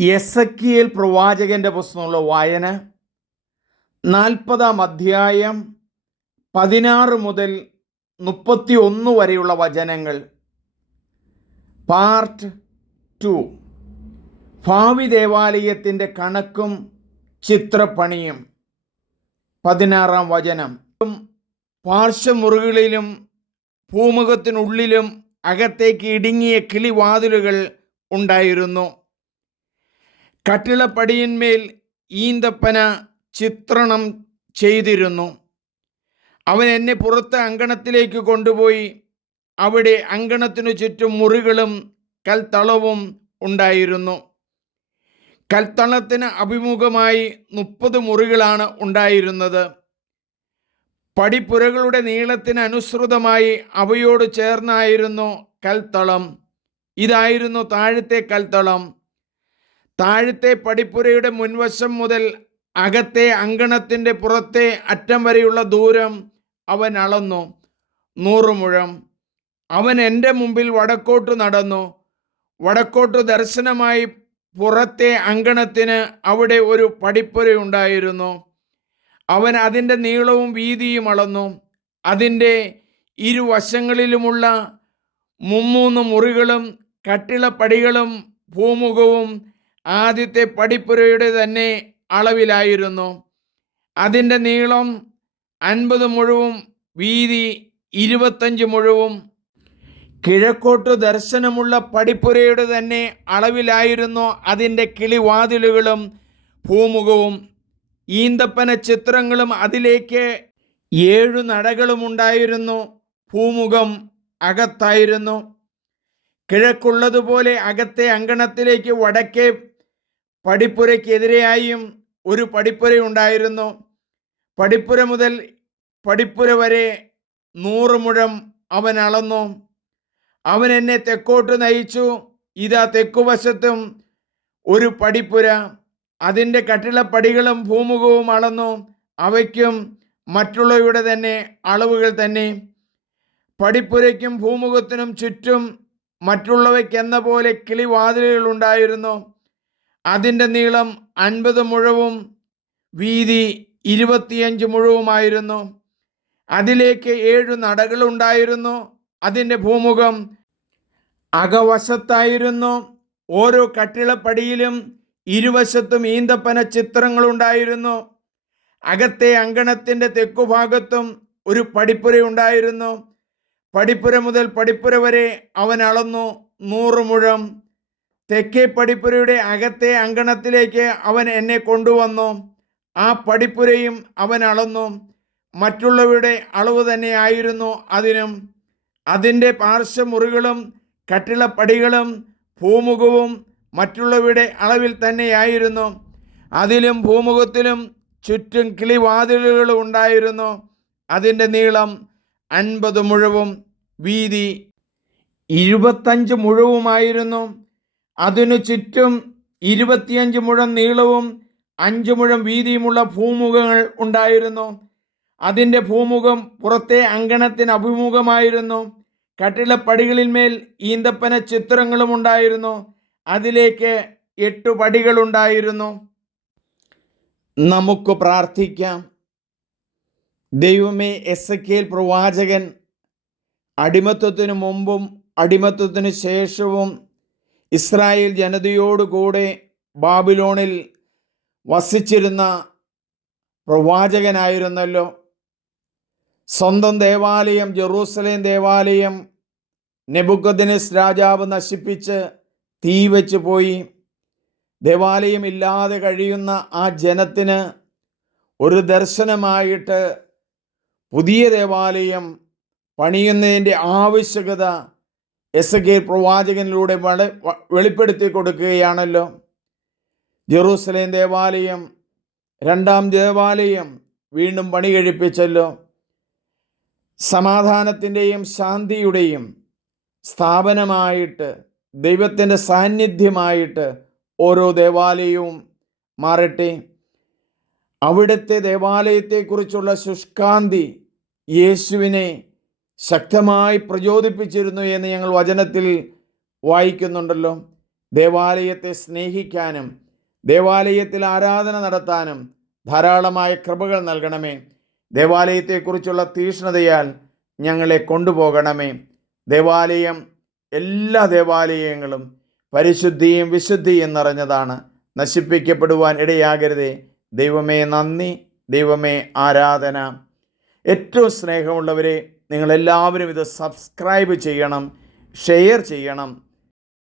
എസക്കിയേൽ പ്രവാചകന്റെ പുസ്തകമുള്ള വായന നാൽപ്പതാം അധ്യായം പതിനാറ് മുതൽ മുപ്പത്തി ഒന്ന് വരെയുള്ള വചനങ്ങൾ. Part two. ഭാവി ദേവാലയത്തിന്റെ കണക്കും ചിത്രപ്പണിയും. പതിനാറാം വചനം. പാർശ്വമുറികളിലും ഭൂമുഖത്തിനുള്ളിലും അകത്തേക്ക് ഇടുങ്ങിയ കിളിവാതിലുകൾ ഉണ്ടായിരുന്നു. കട്ടിളപ്പടിയിന്മേൽ ഈന്തപ്പന ചിത്രണം ചെയ്തിരുന്നു. അവൻ എന്നെ പുറത്ത് അങ്കണത്തിലേക്ക് കൊണ്ടുപോയി. അവിടെ അങ്കണത്തിനു ചുറ്റും മുറികളും കൽത്തളവും ഉണ്ടായിരുന്നു. കൽത്തളത്തിന് അഭിമുഖമായി മുപ്പത് മുറികളാണ് ഉണ്ടായിരുന്നത്. പടിപ്പുരകളുടെ നീളത്തിനനുസൃതമായി അവയോട് ചേർന്നായിരുന്നു കൽത്തളം. ഇതായിരുന്നു താഴത്തെ കൽത്തളം. താഴത്തെ പടിപ്പുരയുടെ മുൻവശം മുതൽ അകത്തെ അങ്കണത്തിന്റെ പുറത്തെ അറ്റം വരെയുള്ള ദൂരം അവൻ അളന്നു. നൂറ് മുഴം. അവൻ എന്റെ മുമ്പിൽ വടക്കോട്ട് നടന്നു. വടക്കോട്ട് ദർശനമായി പുറത്തെ അങ്കണത്തിന് അവിടെ ഒരു പടിപ്പുരയുണ്ടായിരുന്നു അവൻ അതിന്റെ നീളവും വീതിയും അളന്നു. അതിന്റെ ഇരുവശങ്ങളിലുമുള്ള മുമ്മൂന്ന് മുറികളും കട്ടിളപ്പടികളും ഭൂമുഖവും ആദ്യത്തെ പടിപ്പുരയുടെ തന്നെ അളവിലായിരുന്നു. അതിന്റെ നീളം അൻപത് മുഴവും വീതി ഇരുപത്തഞ്ച് മുഴവും. കിഴക്കോട്ട് ദർശനമുള്ള പടിപ്പുരയുടെ തന്നെ അളവിലായിരുന്നു അതിന്റെ കിളിവാതിലുകളും ഭൂമുഖവും ഈന്തപ്പന ചിത്രങ്ങളും അതിലേക്ക് ഏഴു നടകളും ഉണ്ടായിരുന്നു. ഭൂമുഖം അകത്തായിരുന്നു. കിഴക്കുള്ളതുപോലെ അകത്തെ അങ്കണത്തിലേക്ക് വടക്കേ പടിപ്പുരയ്ക്കെതിരെയായും ഒരു പടിപ്പുരയുണ്ടായിരുന്നു പടിപ്പുര മുതൽ പടിപ്പുര വരെ നൂറ് മുഴം അവൻ അളന്നു. അവൻ എന്നെ തെക്കോട്ട് നയിച്ചു. ഇതാ തെക്കുവശത്തും ഒരു പടിപ്പുര അതിന്റെ കട്ടിളപ്പടികളും ഭൂമുഖവും അളന്നു. അവയ്ക്കും മറ്റുള്ളവയുടെ തന്നെ അളവുകൾ തന്നെ. പടിപ്പുരയ്ക്കും ഭൂമുഖത്തിനും ചുറ്റും മറ്റുള്ളവയ്ക്കെന്ന പോലെ കിളിവാതിലുകൾ ഉണ്ടായിരുന്നു. അതിന്റെ നീളം അൻപത് മുഴവും വീതി ഇരുപത്തിയഞ്ച് മുഴവുമായിരുന്നു. അതിലേക്ക് ഏഴു നടകളുണ്ടായിരുന്നു അതിന്റെ ഭൂമുഖം അകവശത്തായിരുന്നു. ഓരോ കട്ടിളപ്പടിയിലും ഇരുവശത്തും ഈന്തപ്പന ചിത്രങ്ങളുണ്ടായിരുന്നു. അകത്തെ അങ്കണത്തിന്റെ തെക്കുഭാഗത്തും ഒരു പടിപ്പുരയുണ്ടായിരുന്നു പടിപ്പുര മുതൽ പടിപ്പുര വരെ അവൻ അളന്നു നൂറ് മുഴം. തെക്കേ പടിപ്പുരയുടെ അകത്തെ അങ്കണത്തിലേക്ക് അവൻ എന്നെ കൊണ്ടുവന്നു. ആ പടിപ്പുരയും അവൻ അളന്നു. മറ്റുള്ളവയുടെ അളവ് തന്നെയായിരുന്നു അതിനും. അതിന്റെ പാർശ്വമുറികളും കട്ടിളപ്പടികളും ഭൂമുഖവും മറ്റുള്ളവയുടെ അളവിൽ തന്നെയായിരുന്നു അതിലും ഭൂമുഖത്തിലും ചുറ്റും കിളിവാതിലുകൾ ഉണ്ടായിരുന്നു. അതിന്റെ നീളം അൻപത് മുഴവും വീതി ഇരുപത്തഞ്ച് മുഴവുമായിരുന്നു. അതിനു ചുറ്റും ഇരുപത്തിയഞ്ച് മുഴം നീളവും അഞ്ച് മുഴം വീതിയുമുള്ള ഭൂമുഖങ്ങൾ ഉണ്ടായിരുന്നു. അതിന്റെ ഭൂമുഖം പുറത്തെ അങ്കണത്തിന് അഭിമുഖമായിരുന്നു. കട്ടിളപ്പടികളിന്മേൽ ഈന്തപ്പന ചിത്രങ്ങളും ഉണ്ടായിരുന്നു. അതിലേക്ക് എട്ടു പടികളുണ്ടായിരുന്നു നമുക്ക് പ്രാർത്ഥിക്കാം. ദൈവമേ എസ് കെൽ പ്രവാചകൻ അടിമത്വത്തിനു മുമ്പും അടിമത്വത്തിനു ശേഷവും ഇസ്രായേൽ ജനതയോടുകൂടെ ബാബിലോണിൽ വസിച്ചിരുന്ന പ്രവാചകനായിരുന്നല്ലോ. സ്വന്തം ദേവാലയം ജെറൂസലേം ദേവാലയം നെബുക്കദിനസ് രാജാവ് നശിപ്പിച്ച് തീ വെച്ച് പോയി. ദേവാലയം ഇല്ലാതെ കഴിയുന്ന ആ ജനത്തിന് ഒരു ദർശനമായിട്ട് പുതിയ ദേവാലയം പണിയുന്നതിന്റെ ആവശ്യകത എസ് കെ പ്രവാചകനിലൂടെ വള വെളിപ്പെടുത്തി കൊടുക്കുകയാണല്ലോ. ജെറൂസലേം ദേവാലയം രണ്ടാം ദേവാലയം വീണ്ടും പണി കഴിപ്പിച്ചല്ലോ സമാധാനത്തിന്റെയും ശാന്തിയുടെയും സ്ഥാപനമായിട്ട് ദൈവത്തിന്റെ സാന്നിധ്യമായിട്ട് ഓരോ ദേവാലയവും മാറട്ടെ. അവിടുത്തെ ദേവാലയത്തെക്കുറിച്ചുള്ള ശുഷ്കാന്തി യേശുവിനെ ശക്തമായി പ്രചോദിപ്പിച്ചിരുന്നു എന്ന് ഞങ്ങൾ വചനത്തിൽ വായിക്കുന്നുണ്ടല്ലോ. ദേവാലയത്തെ സ്നേഹിക്കാനും ദേവാലയത്തിൽ ആരാധന നടത്താനും ധാരാളമായ കൃപകൾ നൽകണമേ. ദേവാലയത്തെക്കുറിച്ചുള്ള തീഷ്ണതയാൽ ഞങ്ങളെ കൊണ്ടുപോകണമേ. ദേവാലയം എല്ലാ ദേവാലയങ്ങളും പരിശുദ്ധിയും വിശുദ്ധിയും നിറഞ്ഞതാണ്. നശിപ്പിക്കപ്പെടുവാൻ ഇടയാകരുതേ. ദൈവമേ നന്ദി ദൈവമേ ആരാധന. ഏറ്റവും സ്നേഹമുള്ളവരെ നിങ്ങളെല്ലാവരും ഇത് സബ്സ്ക്രൈബ് ചെയ്യണം ഷെയർ ചെയ്യണം.